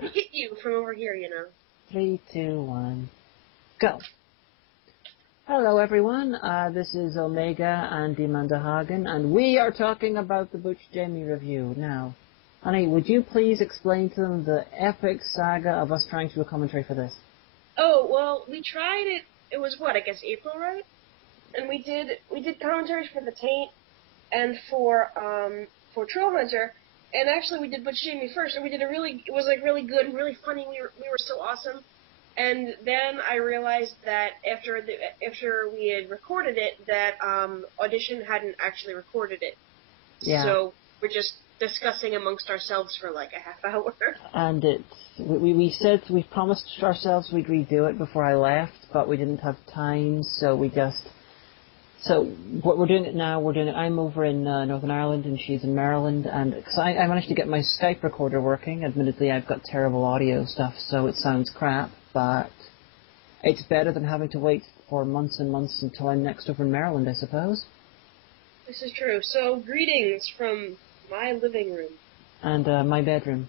hit you from over here, you know. 3, 2, 1, go. Hello, everyone. This is Omega and Amanda Hagen, and we are talking about the Butch Jamie review. Now, honey, would you please explain to them the epic saga of us trying to do a commentary for this? Oh, well, we tried it. It was what, I guess April, right? And we did commentaries for The Taint and for Trailhunter, and actually we did Butch Jamie first, and it was like really good and really funny. We were so awesome. And then I realized that after we had recorded it, that Audition hadn't actually recorded it. Yeah. So we're just discussing amongst ourselves for like a half hour. And we promised ourselves we'd redo it before I left, but we didn't have time, so what we're doing it now, I'm over in Northern Ireland and she's in Maryland, and cause I managed to get my Skype recorder working. Admittedly, I've got terrible audio stuff, so it sounds crap, but it's better than having to wait for months and months until I'm next over in Maryland, I suppose. This is true. So, greetings from my living room. And my bedroom.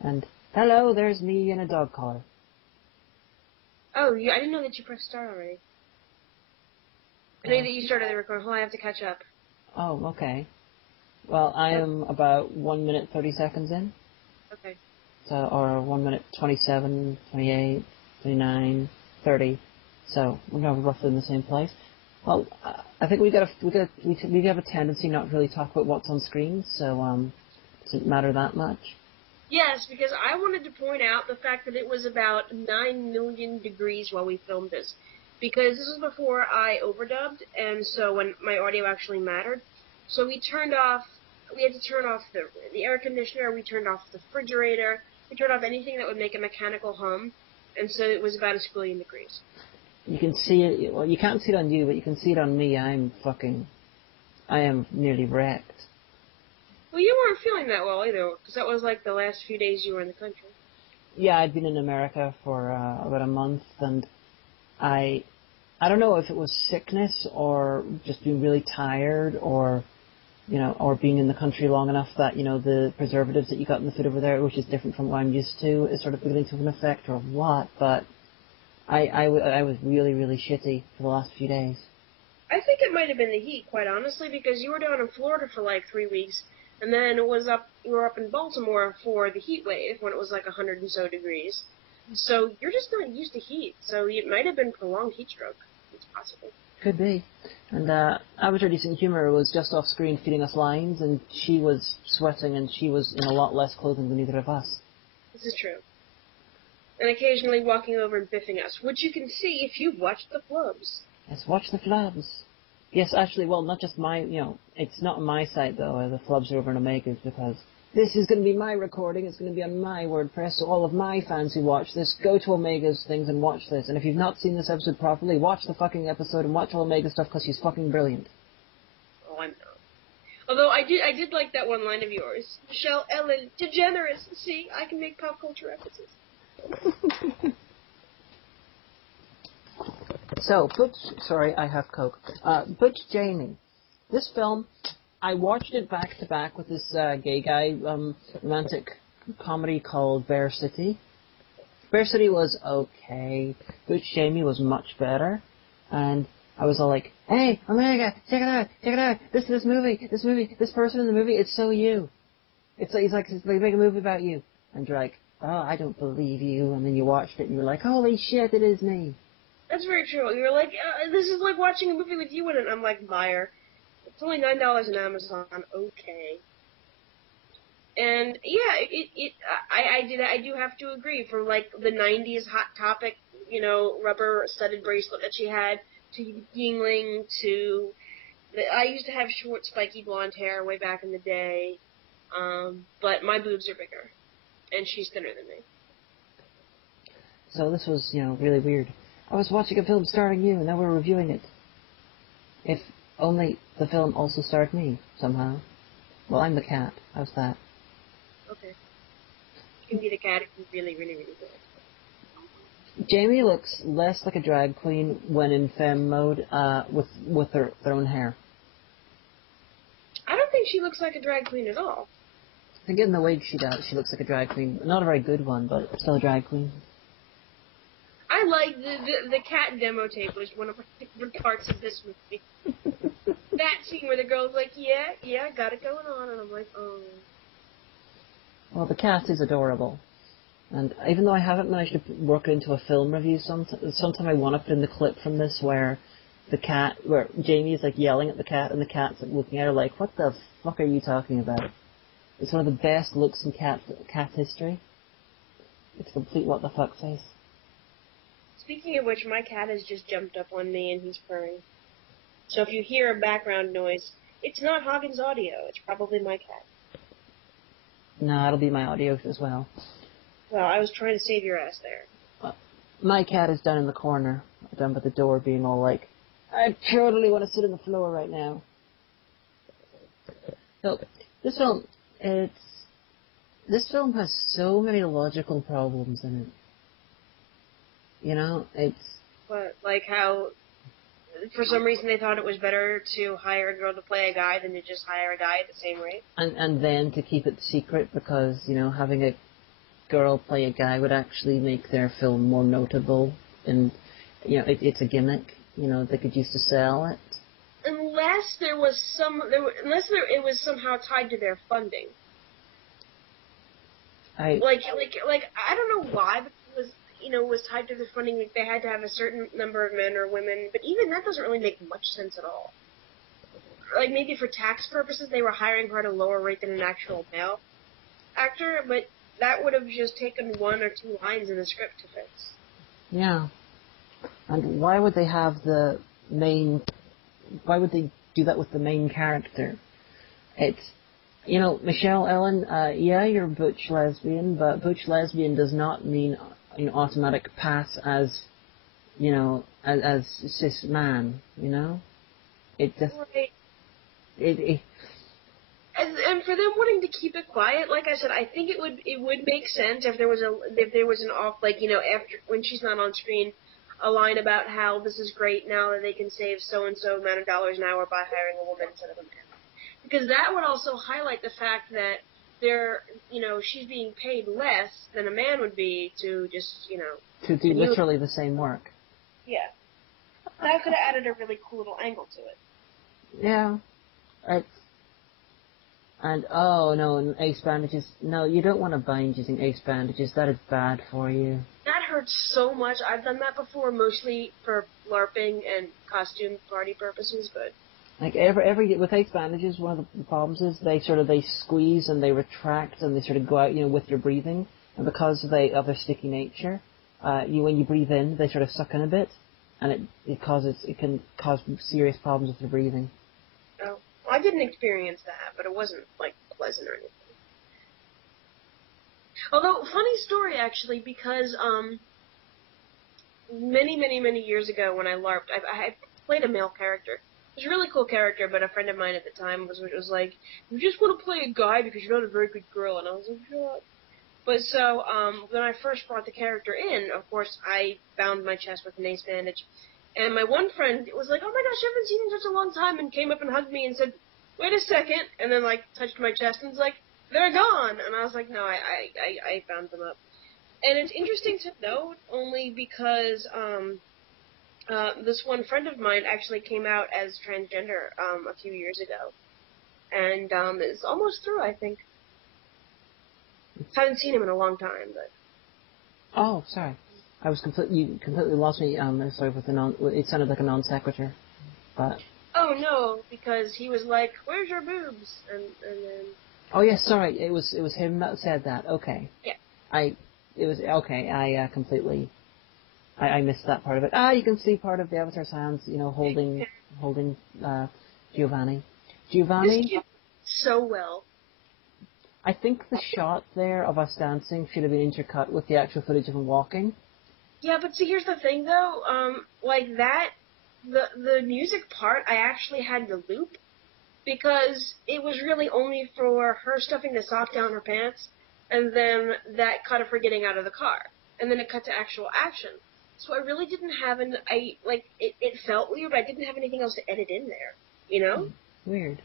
And hello, there's me in a dog collar. Oh, yeah, I didn't know that you pressed start already. I know that you started the recording. Hold on, I have to catch up. Oh, okay. Well, I am about 1 minute 30 seconds in. Okay. So, or 1 minute 27, 28, 29, 30. So we're roughly in the same place. Well, I think we have a tendency not to really talk about what's on screen. So does it matter that much? Yes, because I wanted to point out the fact that it was about 9 million degrees while we filmed this. Because this was before I overdubbed, and so when my audio actually mattered. So we had to turn off the air conditioner, we turned off the refrigerator, we turned off anything that would make a mechanical hum, and so it was about a squillion degrees. You can see it, well, you can't see it on you, but you can see it on me. I am nearly wrecked. Well, you weren't feeling that well either, because that was like the last few days you were in the country. Yeah, I'd been in America for about a month, and I don't know if it was sickness or just being really tired or being in the country long enough that, the preservatives that you got in the food over there, which is different from what I'm used to, is sort of beginning to have an effect or what, but I was really, really shitty for the last few days. I think it might have been the heat, quite honestly, because you were down in Florida for like 3 weeks, and then you were up in Baltimore for the heat wave when it was like 100 and so degrees. So you're just not used to heat. So it might have been prolonged heat stroke. It's possible. Could be. And Avatar Decent Humor was just off screen feeding us lines, and she was sweating, and she was in a lot less clothing than either of us. This is true. And occasionally walking over and biffing us, which you can see if you've watched the flubs. Yes, watch the flubs. Yes, actually, well, not just my, it's not my site, though. The flubs are over in Omegas, because this is going to be my recording. It's going to be on my WordPress, so all of my fans who watch this, go to Omega's things and watch this. And if you've not seen this episode properly, watch the fucking episode and watch all Omega stuff, because she's fucking brilliant. Oh, I know. Although I did like that one line of yours. Michelle Ellen, DeGeneres. See, I can make pop culture references. So, I have Coke. Butch Jamie. This film, I watched it back to back with this gay guy romantic comedy called Bear City. Bear City was okay. Butch Jamie was much better. And I was all like, hey, Omega, check it out. This movie, this person in the movie, it's so you. It's like they make a movie about you. And you're like, oh, I don't believe you. And then you watched it and you were like, holy shit, it is me. That's very true. You were like, this is like watching a movie with you in it. I'm like, liar. It's only $9 on Amazon. Okay. And yeah, I do have to agree. From like the '90s Hot Topic, rubber studded bracelet that she had, to Yingling, to I used to have short, spiky blonde hair way back in the day, but my boobs are bigger, and she's thinner than me. So this was, really weird. I was watching a film starring you, and now we're reviewing it. If only the film also starred me, somehow. Well, I'm the cat. How's that? Okay. You can be the cat if you're really, really, really good. Jamie looks less like a drag queen when in femme mode, with their own hair. I don't think she looks like a drag queen at all. I think in the wig she looks like a drag queen. Not a very good one, but still a drag queen. I like the cat demo tape was one of my favorite parts of this movie. That scene where the girl's like, yeah, got it going on, and I'm like, oh. Well, the cat is adorable. And even though I haven't managed to work it into a film review, sometime I want to put in the clip from this where Jamie is like yelling at the cat, and the cat's like looking at her like, what the fuck are you talking about? It's one of the best looks in cat history. It's a complete what the fuck face. Speaking of which, my cat has just jumped up on me and he's purring. So if you hear a background noise, it's not Hagen's audio. It's probably my cat. No, it'll be my audio as well. Well, I was trying to save your ass there. My cat is down in the corner, down by the door, being all like, I totally want to sit on the floor right now. So, this film has so many logical problems in it. You know, it's... But, like how, for some reason they thought it was better to hire a girl to play a guy than to just hire a guy at the same rate. And then to keep it secret because, you know, having a girl play a guy would actually make their film more notable. And, you know, it's a gimmick. You know, they could use to sell it. Unless it was somehow tied to their funding. I don't know why, but it was tied to their funding. Like they had to have a certain number of men or women, but even that doesn't really make much sense at all. Like maybe for tax purposes, they were hiring her at a lower rate than an actual male actor, but that would have just taken one or two lines in the script to fix. Yeah. And why would they have why would they do that with the main character? It's, you know, Michelle Ellen, yeah, you're butch lesbian, but butch lesbian does not mean, you know, automatic pass as, you know, as cis man, you know? It just... Right. It And for them wanting to keep it quiet, like I said, I think it would make sense if there was an off, like, you know, after when she's not on screen, a line about how this is great now that they can save so and so amount of dollars an hour by hiring a woman instead of a man, because that would also highlight the fact that she's being paid less than a man would be to just, you know, to do literally the same work. Yeah, that could have added a really cool little angle to it. Yeah, and oh no, and ace bandages. No, you don't want to bind using ace bandages. That is bad for you. That hurts so much. I've done that before, mostly for LARPing and costume party purposes, but... Like with ace bandages, one of the problems is they squeeze and they retract and they sort of go out, you know, with your breathing. And because of their sticky nature, when you breathe in, they sort of suck in a bit, and it can cause serious problems with your breathing. Oh, well, I didn't experience that, but it wasn't like pleasant or anything. Although, funny story actually, because many years ago when I LARPed, I played a male character. It was a really cool character, but a friend of mine at the time was like, you just want to play a guy because you're not a very good girl, and I was like, shut. But so, when I first brought the character in, of course, I bound my chest with an ace bandage, and my one friend was like, oh my gosh, I haven't seen you in such a long time, and came up and hugged me and said, wait a second, and then, like, touched my chest and was like, they're gone, and I was like, no, I bound them up. And it's interesting to note, only because, this one friend of mine actually came out as transgender a few years ago, and it's almost through, I think. Haven't seen him in a long time, but. Oh, sorry, you completely lost me. Sorry, it sounded like a non sequitur, but. Oh no, because he was like, "Where's your boobs?" and then. Oh yes, sorry, it was him that said that. Okay. Yeah. I completely. I missed that part of it. You can see part of the Avatar's hands, you know, holding Giovanni. Giovanni. So well. I think the shot there of us dancing should have been intercut with the actual footage of him walking. Yeah, but see, here's the thing, though. Like that, the music part, I actually had to loop because it was really only for her stuffing the sock down her pants, and then that cut of her getting out of the car, and then it cut to actual action. So I really didn't have it felt weird, but I didn't have anything else to edit in there, you know? Weird.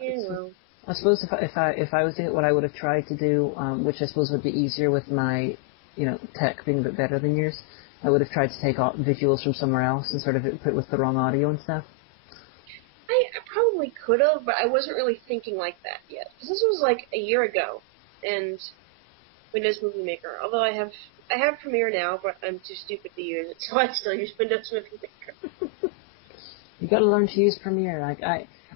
Yeah, well. I suppose if I was doing it, what I would have tried to do, which I suppose would be easier with my, tech being a bit better than yours, I would have tried to take visuals from somewhere else and sort of put with the wrong audio and stuff. I probably could have, but I wasn't really thinking like that yet. Because this was like a year ago, and Windows Movie Maker. Although I have Premiere now, but I'm too stupid to use it, so I still use Windows Movie Maker. You got to learn to use Premiere.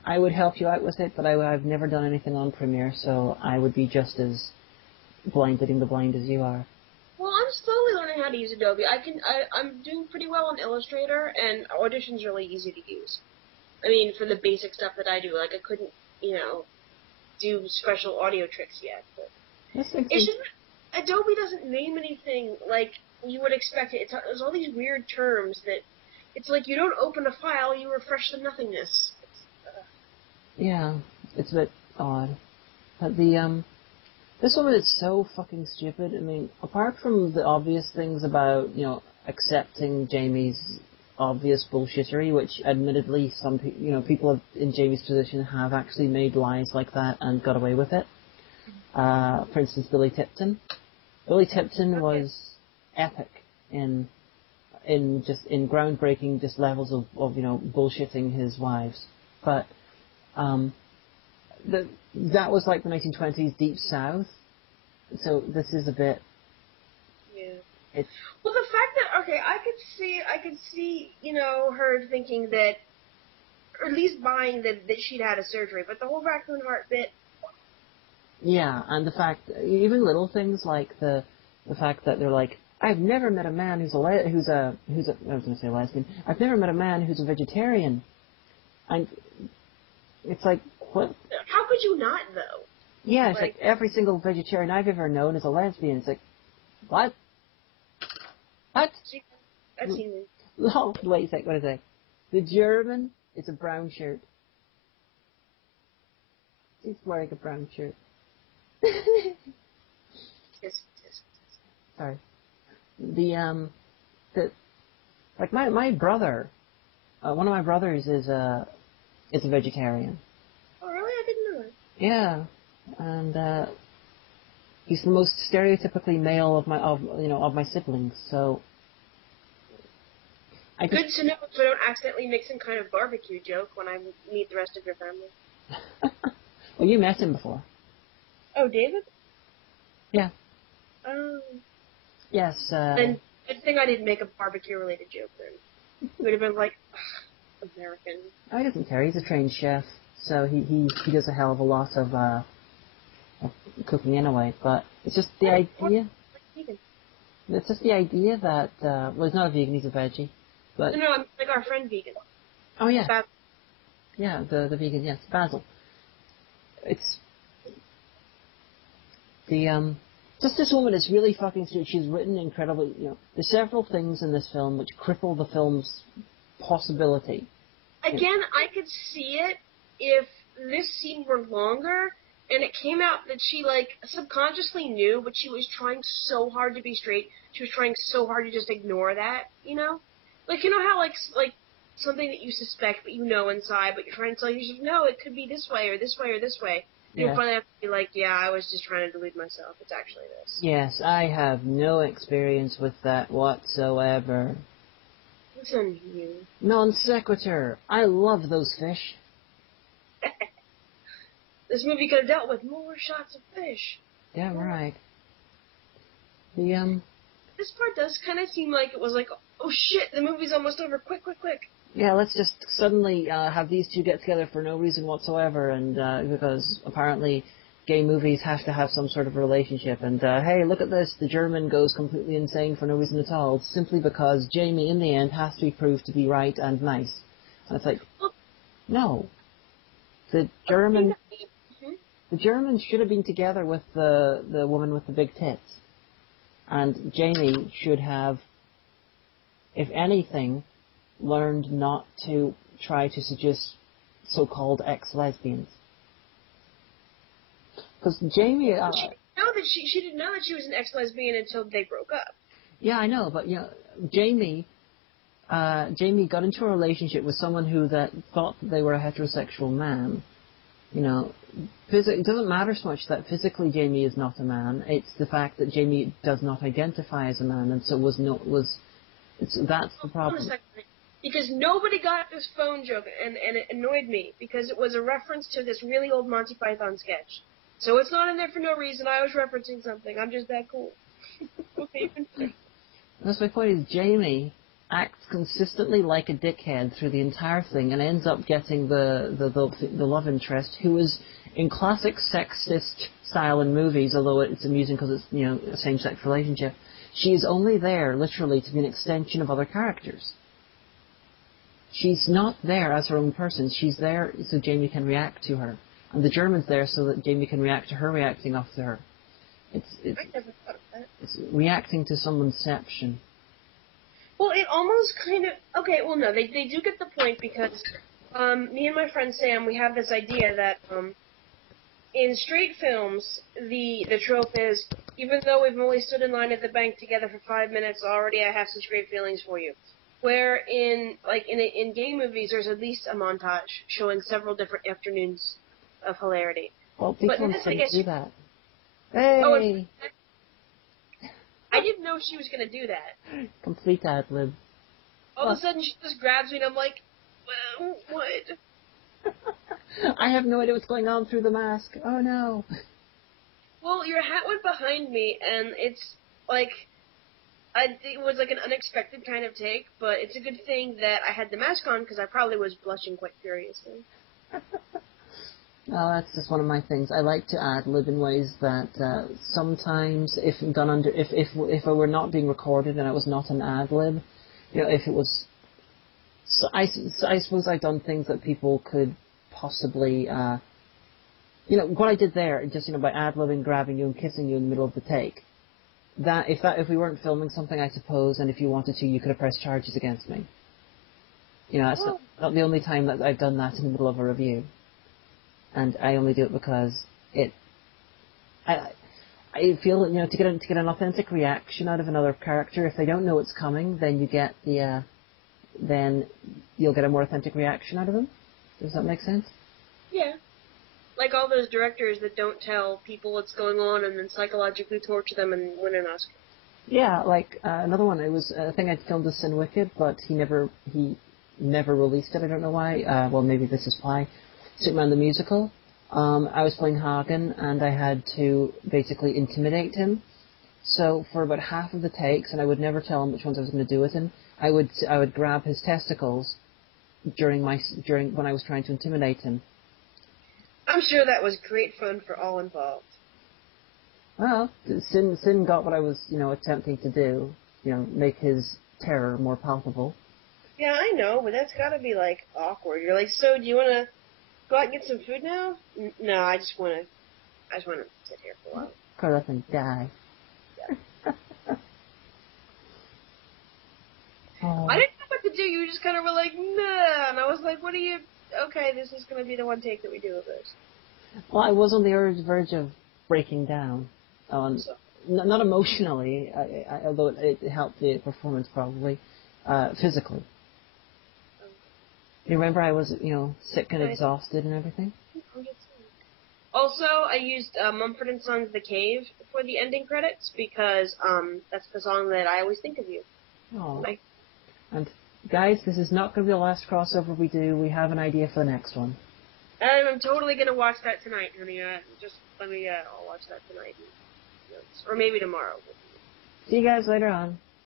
I would help you out with it, but I've never done anything on Premiere, so I would be just as leading the blind as you are. Well, I'm slowly learning how to use Adobe. I'm doing pretty well on Illustrator, and Audition's really easy to use. I mean, for the basic stuff that I do, like I couldn't, do special audio tricks yet. But it's just, Adobe doesn't name anything like you would expect it. There's all these weird terms that it's like you don't open a file, you refresh the nothingness. Yeah, it's a bit odd. But this woman is so fucking stupid. I mean, apart from the obvious things about, accepting Jamie's obvious bullshittery, which admittedly some people in Jamie's position have actually made lies like that and got away with it. For instance, Billy Tipton. Billy Tipton was epic in groundbreaking just levels of bullshitting his wives. But that was like the 1920s Deep South. So this is a bit. Yeah. Well, the fact that I could see her thinking that, or at least buying that she'd had a surgery, but the whole raccoon heart bit. Yeah, and the fact, even little things like the fact that they're like, I've never met a man who's I was going to say lesbian. I've never met a man who's a vegetarian. And it's like, what? How could you not, though? Yeah, it's like every single vegetarian I've ever known is a lesbian. It's like, what? What? I've seen it. Oh, wait a sec, what is it? The German is a brown shirt. He's wearing a brown shirt. Sorry. My brother, one of my brothers is a vegetarian. Oh, really? I didn't know that. Yeah, and he's the most stereotypically male of my siblings. So. Good to know, so I don't accidentally make some kind of barbecue joke when I meet the rest of your family. Well, you met him before. Oh, David? Yeah. Yes. And good thing I didn't make a barbecue-related joke then. He would have been like, American. Oh, he doesn't care. He's a trained chef, so he does a hell of a lot of cooking anyway. But it's just the idea. It's just the idea that well, he's not a vegan. He's a veggie. But no, I'm like our friend vegan. Oh yeah. Basil. Yeah, the vegan. Yes, Basil. It's the just this woman is really fucking stupid. She's written incredibly. There's several things in this film which cripple the film's possibility. Again, I could see it if this scene were longer and it came out that she like subconsciously knew, but she was trying so hard to be straight. She was trying so hard to just ignore that, Like, how, like something that you suspect, but inside, but you're trying to tell yourself, no, it could be this way, or this way, or this way. Yeah. You finally have to be like, yeah, I was just trying to delude myself. It's actually this. Yes, I have no experience with that whatsoever. Listen, you. Non sequitur. I love those fish. This movie could have dealt with more shots of fish. Damn right. This part does kind of seem like it was like, oh shit, the movie's almost over. Quick. Yeah, let's just suddenly have these two get together for no reason whatsoever, and because apparently gay movies have to have some sort of relationship. And hey, look at this, the German goes completely insane for no reason at all, simply because Jamie, in the end, has to be proved to be right and nice. And it's like, no. The German should have been together with the woman with the big tits. And Jamie should have, if anything, learned not to try to seduce so-called ex-lesbians. Because Jamie... she didn't know that she was an ex-lesbian until they broke up. Yeah, I know, but Jamie got into a relationship with someone who thought that they were a heterosexual man, You know, it doesn't matter so much that physically Jamie is not a man. It's the fact that Jamie does not identify as a man, and so that's the problem. Because nobody got this phone joke, and it annoyed me, because it was a reference to this really old Monty Python sketch. So it's not in there for no reason. I was referencing something. I'm just that cool. That's my point, is Jamie acts consistently like a dickhead through the entire thing and ends up getting the love interest, who is in classic sexist style in movies, although it's amusing because it's, you know, a same-sex relationship. She is only there, literally, to be an extension of other characters. She's not there as her own person. She's there so Jamie can react to her. And the German's there so that Jamie can react to her reacting off to her. I never thought of that. It's reacting to someone's deception. Well, it almost kind of... Okay, well, no, they do get the point, because me and my friend Sam, we have this idea that in straight films, the trope is, even though we've only stood in line at the bank together for 5 minutes, already I have some straight feelings for you. Where in gay movies, there's at least a montage showing several different afternoons of hilarity. Well, people don't do that. Hey! Oh, I didn't know she was going to do that. Complete ad-lib. All of a sudden, she just grabs me, and I'm like, well, what? I have no idea what's going on through the mask. Oh, no. Well, your hat went behind me, and it's like... it was like an unexpected kind of take, but it's a good thing that I had the mask on, because I probably was blushing quite furiously. Oh, that's just one of my things. I like to ad-lib in ways that sometimes, if done under, if I were not being recorded and it was not an ad-lib, you know, if it was, so I suppose I've done things that people could possibly, you know, what I did there, just, you know, by ad-libbing, grabbing you and kissing you in the middle of the take. If we weren't filming something, I suppose, and if you wanted to, you could have pressed charges against me. You know, that's not the only time that I've done that in the middle of a review. And I only do it because I feel, you know, to get an authentic reaction out of another character, if they don't know it's coming, then then you'll get a more authentic reaction out of them. Does that make sense? Yeah. Like all those directors that don't tell people what's going on and then psychologically torture them and win an Oscar. Yeah, like another one. It was a thing I'd filmed with Sin Wicked, but he never released it. I don't know why. Well, maybe this is why. Superman the Musical. I was playing Hagen, and I had to basically intimidate him. So for about half of the takes, and I would never tell him which ones I was going to do with him, I would grab his testicles during when I was trying to intimidate him. I'm sure that was great fun for all involved. Well, Sin got what I was, you know, attempting to do, you know, make his terror more palpable. Yeah, I know, but that's got to be like awkward. You're like, so do you want to go out and get some food now? No, I just want to sit here for a while. Curl up and die. Yeah. Oh. I didn't know what to do. You just kind of were like, nah, and I was like, what are you? Okay, this is going to be the one take that we do of this. Well, I was on the verge of breaking down. Not emotionally, although it helped the performance probably, physically. You remember I was, you know, sick and exhausted and everything? Also, I used Mumford & Sons' The Cave for the ending credits because that's the song that I always think of you. Oh. And guys, this is not going to be the last crossover we do. We have an idea for the next one. I'm totally going to watch that tonight, honey. Just let me, I'll watch that tonight. Or maybe tomorrow. See you guys later on.